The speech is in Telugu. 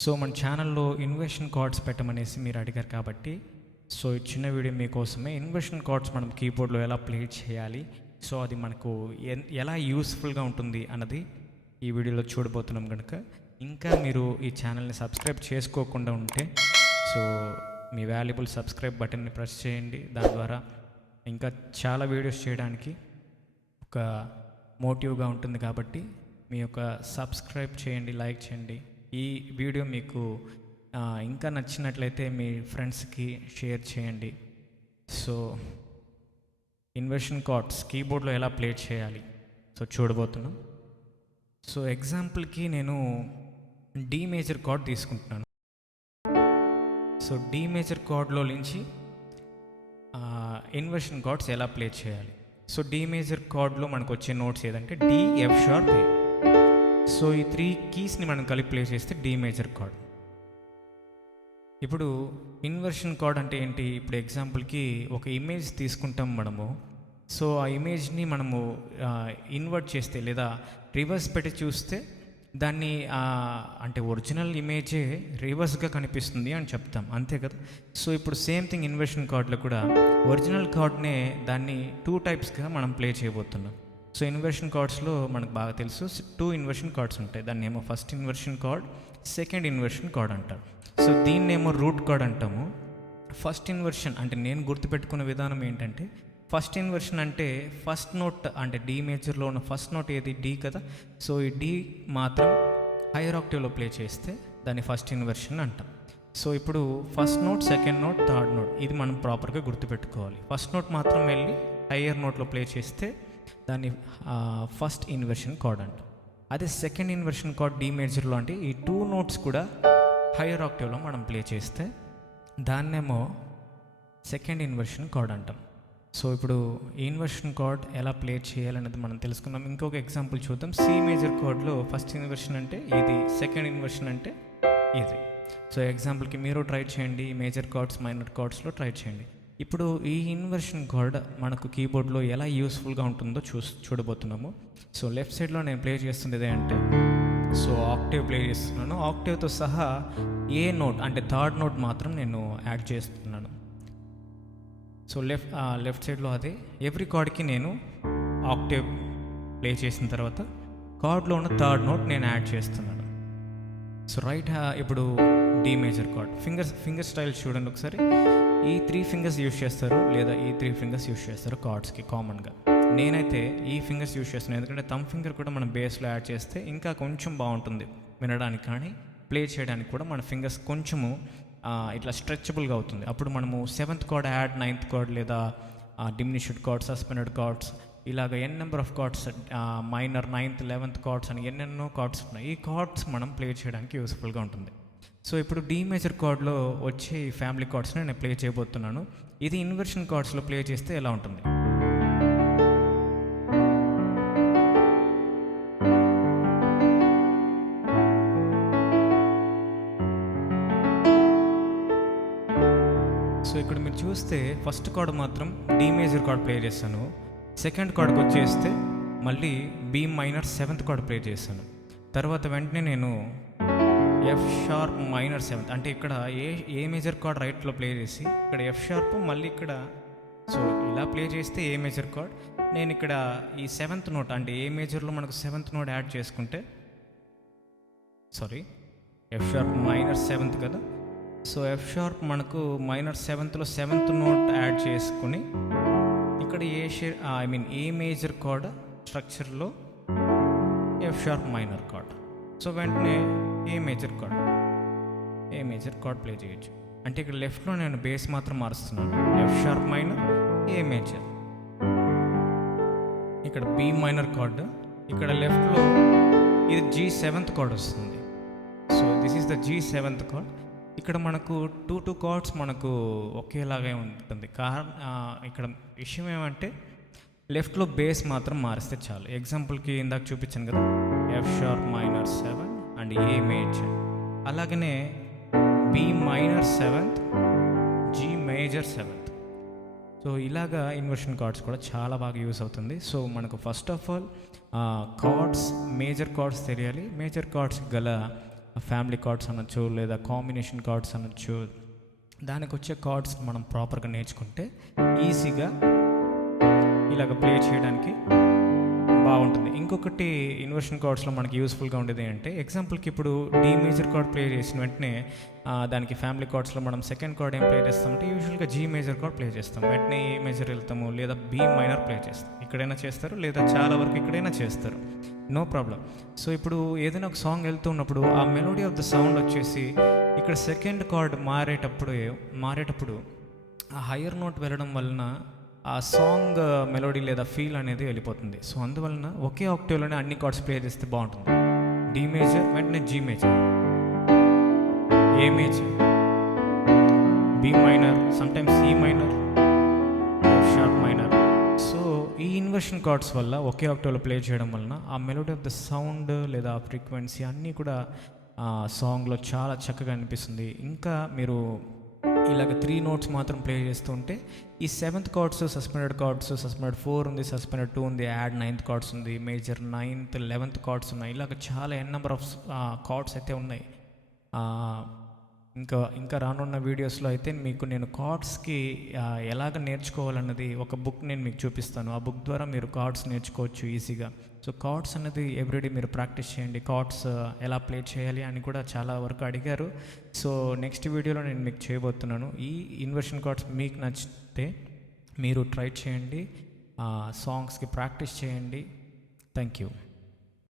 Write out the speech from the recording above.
సో మన ఛానల్లో ఇన్వర్షన్ కార్డ్స్ పెట్టమనేసి మీరు అడిగారు కాబట్టి సో ఈ చిన్న వీడియో మీకోసమే. ఇన్వర్షన్ కార్డ్స్ మనం కీబోర్డ్లో ఎలా ప్లే చేయాలి, సో అది మనకు ఎలా యూస్ఫుల్గా ఉంటుంది అన్నది ఈ వీడియోలో చూడబోతున్నాం. కనుక ఇంకా మీరు ఈ ఛానల్ని సబ్స్క్రైబ్ చేసుకోకుండా ఉంటే సో మీ వాల్యుబుల్ సబ్స్క్రైబ్ బటన్ని ప్రెస్ చేయండి. దాని ద్వారా ఇంకా చాలా వీడియోస్ చేయడానికి ఒక మోటివ్గా ఉంటుంది. కాబట్టి మీ యొక్క సబ్స్క్రైబ్ చేయండి, లైక్ చేయండి. ఈ వీడియో మీకు ఇంకా నచ్చినట్లయితే మీ ఫ్రెండ్స్కి షేర్ చేయండి. సో ఇన్వర్షన్ కార్డ్స్ కీబోర్డ్లో ఎలా ప్లే చేయాలి సో చూడబోతున్నాం. సో ఎగ్జాంపుల్కి నేను డి మేజర్ కార్డ్ తీసుకుంటున్నాను. సో డి మేజర్ కార్డ్లో నుంచి ఇన్వర్షన్ కార్డ్స్ ఎలా ప్లే చేయాలి. సో డి మేజర్ కార్డ్లో మనకు వచ్చే నోట్స్ ఏదంటే డి, ఎఫ్ షార్ప్, ఏ. సో ఈ 3 కీస్ని మనం కలిపి ప్లే చేస్తే డి మేజర్ కార్డ్. ఇప్పుడు ఇన్వర్షన్ కార్డ్ అంటే ఏంటి? ఇప్పుడు ఎగ్జాంపుల్కి ఒక ఇమేజ్ తీసుకుంటాం మనము. సో ఆ ఇమేజ్ని మనము ఇన్వర్ట్ చేస్తే లేదా రివర్స్ పెట్టి చూస్తే దాన్ని అంటే ఒరిజినల్ ఇమేజే రివర్స్గా కనిపిస్తుంది అని చెప్తాం, అంతే కదా. సో ఇప్పుడు సేమ్ థింగ్ ఇన్వర్షన్ కార్డ్లో కూడా ఒరిజినల్ కార్డ్నే దాన్ని 2 టైప్స్గా మనం ప్లే చేయబోతున్నాం. సో ఇన్వర్షన్ కార్డ్స్లో మనకు బాగా తెలుసు 2 ఇన్వర్షన్ కార్డ్స్ ఉంటాయి. దాన్ని ఏమో first inversion card, second inversion card అంటారు. సో దీన్నేమో రూట్ కార్డ్ అంటాము. ఫస్ట్ ఇన్వర్షన్ అంటే నేను గుర్తుపెట్టుకున్న విధానం ఏంటంటే, ఫస్ట్ ఇన్వర్షన్ అంటే ఫస్ట్ నోట్ అంటే డి మేజర్లో ఉన్న ఫస్ట్ నోట్ ఏది? డి కదా. సో ఈ డి మాత్రం హైయర్ ఆక్టివ్లో ప్లే చేస్తే దాన్ని ఫస్ట్ ఇన్వర్షన్ అంటాం. సో ఇప్పుడు first note, second note, third note ఇది మనం ప్రాపర్గా గుర్తుపెట్టుకోవాలి. ఫస్ట్ నోట్ మాత్రం వెళ్ళి హయ్యర్ నోట్లో ప్లే చేస్తే దాన్ని ఫస్ట్ ఇన్వర్షన్ కార్డ్ అంటాం. అదే సెకండ్ ఇన్వర్షన్ కార్డ్ డి మేజర్లో అంటే ఈ 2 నోట్స్ కూడా హయ్యర్ ఆక్టివ్లో మనం ప్లే చేస్తే దాన్నేమో సెకండ్ ఇన్వర్షన్ కార్డ్ అంటాం. సో ఇప్పుడు ఈ ఇన్వర్షన్ కార్డ్ ఎలా ప్లే చేయాలనేది మనం తెలుసుకున్నాం. ఇంకొక ఎగ్జాంపుల్ చూద్దాం. సి మేజర్ కార్డ్లో ఫస్ట్ ఇన్వర్షన్ అంటే ఇది, సెకండ్ ఇన్వర్షన్ అంటే ఇది. సో ఎగ్జాంపుల్కి మీరు ట్రై చేయండి, మేజర్ కార్డ్స్, మైనర్ కార్డ్స్లో ట్రై చేయండి. ఇప్పుడు ఈ ఇన్వర్షన్ కార్డ్ మనకు కీబోర్డ్లో ఎలా యూస్ఫుల్గా ఉంటుందో చూడబోతున్నాము. సో లెఫ్ట్ సైడ్లో నేను ప్లే చేస్తుంది అంటే సో ఆక్టేవ్ ప్లే చేస్తున్నాను. ఆక్టేవ్తో సహా ఏ నోట్ అంటే థర్డ్ నోట్ మాత్రం నేను యాడ్ చేస్తున్నాను. సో లెఫ్ట్ సైడ్లో అదే ఎవ్రీ కార్డ్కి నేను ఆక్టేవ్ ప్లే చేసిన తర్వాత కార్డ్లో ఉన్న థర్డ్ నోట్ నేను యాడ్ చేస్తున్నాను. సో ఇప్పుడు D major chord finger style చూడండి ఒకసారి. ఈ 3 ఫింగర్స్ యూజ్ చేస్తారు లేదా ఈ 3 ఫింగర్స్ యూజ్ చేస్తారు కార్డ్స్కి కామన్గా. నేనైతే ఈ ఫింగర్స్ యూజ్ చేస్తున్నాను, ఎందుకంటే థంబ్ ఫింగర్ కూడా మనం బేస్లో యాడ్ చేస్తే ఇంకా కొంచెం బాగుంటుంది వినడానికి, కానీ ప్లే చేయడానికి కూడా మన ఫింగర్స్ కొంచెము ఇట్లా స్ట్రెచబుల్గా అవుతుంది. అప్పుడు మనము 7th chord add, 9th chord లేదా డిమినిష్డ్ కార్డ్, సస్పెండెడ్ కార్డ్స్ ఇలాగ n number of chords, minor, 9th, 11th chords అని ఎన్నెన్నో కార్డ్స్ ఉన్నాయి. ఈ కార్డ్స్ మనం ప్లే చేయడానికి యూస్ఫుల్గా ఉంటుంది. సో ఇప్పుడు డి మేజర్ కార్డ్లో వచ్చే ఈ ఫ్యామిలీ కార్డ్స్ని నేను ప్లే చేయబోతున్నాను. ఇది ఇన్వర్షన్ కార్డ్స్లో ప్లే చేస్తే ఎలా ఉంటుంది? సో ఇక్కడ మీరు చూస్తే ఫస్ట్ కార్డ్ మాత్రం డి మేజర్ కార్డ్ ప్లే చేస్తాను. సెకండ్ కార్డ్కి వచ్చేస్తే మళ్ళీ B minor 7th card play చేస్తాను. తర్వాత వెంటనే నేను ఎఫ్ షార్ప్ మైనర్ 7th అంటే ఇక్కడ ఏ మేజర్ కార్డ్ రైట్లో ప్లే చేసి ఇక్కడ ఎఫ్ షార్ప్ మళ్ళీ ఇక్కడ, సో ఇలా ప్లే చేస్తే ఏ మేజర్ కార్డ్. నేను ఇక్కడ ఈ 7th నోట్ అంటే ఏ మేజర్లో మనకు 7th నోట్ యాడ్ చేసుకుంటే ఎఫ్ షార్ప్ మైనర్ 7th కదా. సో ఎఫ్ షార్ప్ మనకు మైనర్ 7thలో 7th నోట్ యాడ్ చేసుకుని ఇక్కడ ఏ మేజర్ కార్డ్ స్ట్రక్చర్లో F sharp minor chord. So వెంటనే ఏ మేజర్ కార్డ్ ప్లే చేయొచ్చు. అంటే ఇక్కడ లెఫ్ట్లో నేను బేస్ మాత్రం మారుస్తున్నాను. F sharp minor, a major, ఇక్కడ బి మైనర్ కార్డ్, ఇక్కడ లెఫ్ట్లో ఇది G7th కార్డ్ వస్తుంది. So this is the G7th card. ఇక్కడ మనకు 2 కార్డ్స్ మనకు ఒకేలాగే ఉంటుంది. ఇక్కడ విషయం ఏమంటే లెఫ్ట్లో బేస్ మాత్రం మారిస్తే చాలు. ఎగ్జాంపుల్కి ఇందాక చూపించాను కదా, F sharp minor 7 and A major, అలాగనే B minor 7th, G major 7th. So ఇలాగా ఇన్వర్షన్ కార్డ్స్ కూడా చాలా బాగా యూస్ అవుతుంది. సో మనకు first of all chords, major chords తెలియాలి. మేజర్ కార్డ్స్ గల ఫ్యామిలీ కార్డ్స్ అనొచ్చు, లేదా కాంబినేషన్ కార్డ్స్ అనొచ్చు. దానికి వచ్చే కార్డ్స్ మనం ప్రాపర్గా నేర్చుకుంటే ఈజీగా ఇలాగ ప్లే చేయడానికి బాగుంటుంది. ఇంకొకటి ఇన్వర్షన్ కార్డ్స్లో మనకి యూస్ఫుల్గా ఉండేది అంటే, ఎగ్జాంపుల్కి ఇప్పుడు డి మేజర్ కార్డ్ ప్లే చేసిన వెంటనే దానికి ఫ్యామిలీ కార్డ్స్లో మనం సెకండ్ కార్డ్ ఏం ప్లే చేస్తామంటే యూజువల్గా జీ మేజర్ కార్డ్ ప్లే చేస్తాం, వెంటనే ఏ మేజర్ వెళ్తాము, లేదా బి మైనర్ ప్లే చేస్తాం. ఇక్కడైనా చేస్తారు, లేదా చాలా వరకు ఇక్కడైనా చేస్తారు, నో ప్రాబ్లం. సో ఇప్పుడు ఏదైనా ఒక సాంగ్ వెళ్తున్నప్పుడు ఆ మెలోడీ ఆఫ్ ద సౌండ్ వచ్చేసి ఇక్కడ సెకండ్ కార్డ్ మారేటప్పుడు ఆ హయ్యర్ నోట్ వెళ్ళడం వలన ఆ సాంగ్ మెలోడీ లేదా ఫీల్ అనేది వెళ్ళిపోతుంది. సో అందువలన ఒకే ఆక్టేవ్లోనే అన్ని కార్డ్స్ ప్లే చేస్తే బాగుంటుంది. డి మేజర్ వెంటనే G major, A major, B minor, sometimes C minor, sharp minor. So ఈ ఇన్వర్షన్ కార్డ్స్ వల్ల ఒకే ఆక్టేవ్లో ప్లే చేయడం వలన ఆ మెలోడీ ఆఫ్ ద సౌండ్ లేదా ఫ్రీక్వెన్సీ అన్నీ కూడా సాంగ్లో చాలా చక్కగా అనిపిస్తుంది. ఇంకా మీరు ఇలాగ 3 నోట్స్ మాత్రం ప్లే చేస్తుంటే ఈ 7th cards suspended cards, suspended 4 ఉంది, సస్పెండెడ్ 2 ఉంది, యాడ్ 9th కార్డ్స్ ఉంది, మేజర్ 9th 11th కార్డ్స్ ఉన్నాయి. ఇలాగ చాలా నెంబర్ ఆఫ్ కార్డ్స్ అయితే ఉన్నాయి. ఇంకా రానున్న వీడియోస్లో అయితే మీకు నేను కార్డ్స్కి ఎలాగ నేర్చుకోవాలన్నది ఒక బుక్ నేను మీకు చూపిస్తాను. ఆ బుక్ ద్వారా మీరు కార్డ్స్ నేర్చుకోవచ్చు ఈజీగా. సో కార్డ్స్ అనేది ఎవ్రీడే మీరు ప్రాక్టీస్ చేయండి. కార్డ్స్ ఎలా ప్లే చేయాలి అని కూడా చాలా వరకు అడిగారు. సో నెక్స్ట్ వీడియోలో నేను మీకు చేయబోతున్నాను. ఈ ఇన్వర్షన్ కార్డ్స్ మీకు నచ్చితే మీరు ట్రై చేయండి, సాంగ్స్కి ప్రాక్టీస్ చేయండి. Thank you.